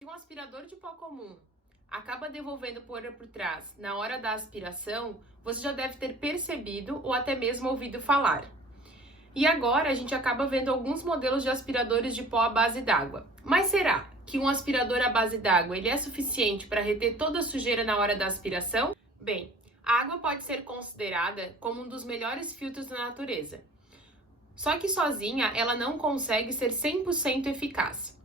Se um aspirador de pó comum acaba devolvendo poeira por trás na hora da aspiração, você já deve ter percebido ou até mesmo ouvido falar. E agora a gente acaba vendo alguns modelos de aspiradores de pó à base d'água. Mas será que um aspirador à base d'água ele é suficiente para reter toda a sujeira na hora da aspiração? Bem, a água pode ser considerada como um dos melhores filtros da natureza. Só que sozinha ela não consegue ser 100% eficaz.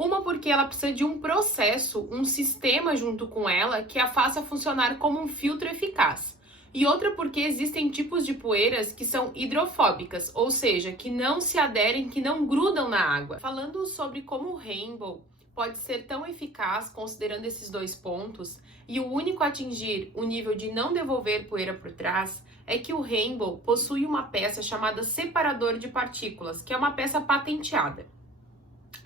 Uma porque ela precisa de um processo, um sistema junto com ela que a faça funcionar como um filtro eficaz. E outra porque existem tipos de poeiras que são hidrofóbicas, ou seja, que não se aderem, que não grudam na água. Falando sobre como o Rainbow pode ser tão eficaz considerando esses dois pontos, e o único a atingir o nível de não devolver poeira por trás, é que o Rainbow possui uma peça chamada separador de partículas, que é uma peça patenteada.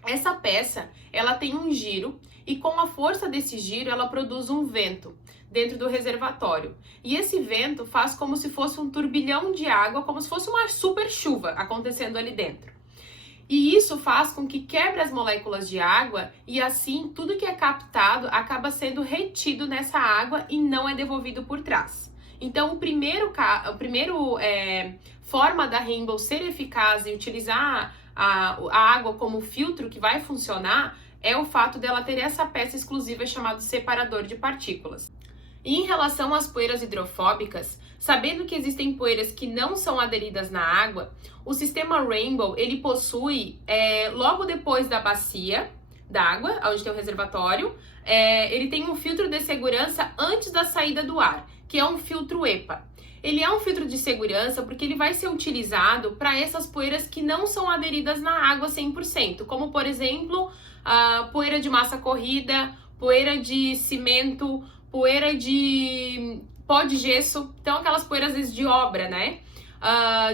Essa peça, ela tem um giro e com a força desse giro ela produz um vento dentro do reservatório. E esse vento faz como se fosse um turbilhão de água, como se fosse uma super chuva acontecendo ali dentro. E isso faz com que quebre as moléculas de água e assim tudo que é captado acaba sendo retido nessa água e não é devolvido por trás. Então, a primeira forma da Rainbow ser eficaz e utilizar a água como filtro que vai funcionar é o fato dela ter essa peça exclusiva chamada separador de partículas. E em relação às poeiras hidrofóbicas, sabendo que existem poeiras que não são aderidas na água, o sistema Rainbow ele possui, logo depois da bacia d'água, onde tem o reservatório, ele tem um filtro de segurança antes da saída do ar, que é um filtro EPA. Ele é um filtro de segurança porque ele vai ser utilizado para essas poeiras que não são aderidas na água 100%, como por exemplo, a poeira de massa corrida, poeira de cimento, poeira de pó de gesso, então aquelas poeiras às vezes de obra, né?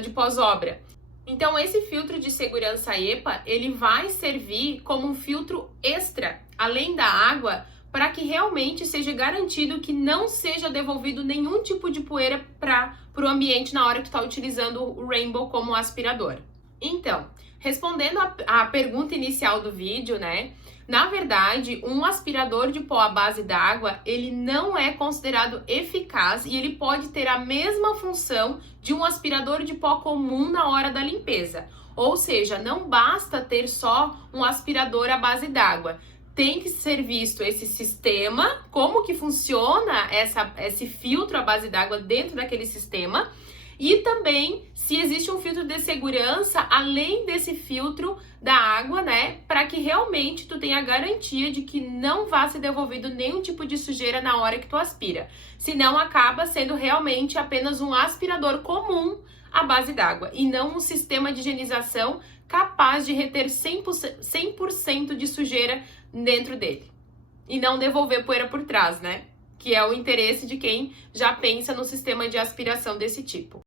De pós-obra. Então esse filtro de segurança EPA, ele vai servir como um filtro extra, além da água, para que realmente seja garantido que não seja devolvido nenhum tipo de poeira para o ambiente na hora que está utilizando o Rainbow como aspirador. Então, respondendo a pergunta inicial do vídeo, né? Na verdade, um aspirador de pó à base d'água, ele não é considerado eficaz e ele pode ter a mesma função de um aspirador de pó comum na hora da limpeza. Ou seja, não basta ter só um aspirador à base d'água. Tem que ser visto esse sistema, como que funciona esse filtro à base d'água dentro daquele sistema e também se existe um filtro de segurança além desse filtro da água, né, para que realmente tu tenha garantia de que não vá ser devolvido nenhum tipo de sujeira na hora que tu aspira. Senão acaba sendo realmente apenas um aspirador comum à base d'água e não um sistema de higienização capaz de reter 100% de sujeira dentro dele. E não devolver poeira por trás, né? Que é o interesse de quem já pensa no sistema de aspiração desse tipo.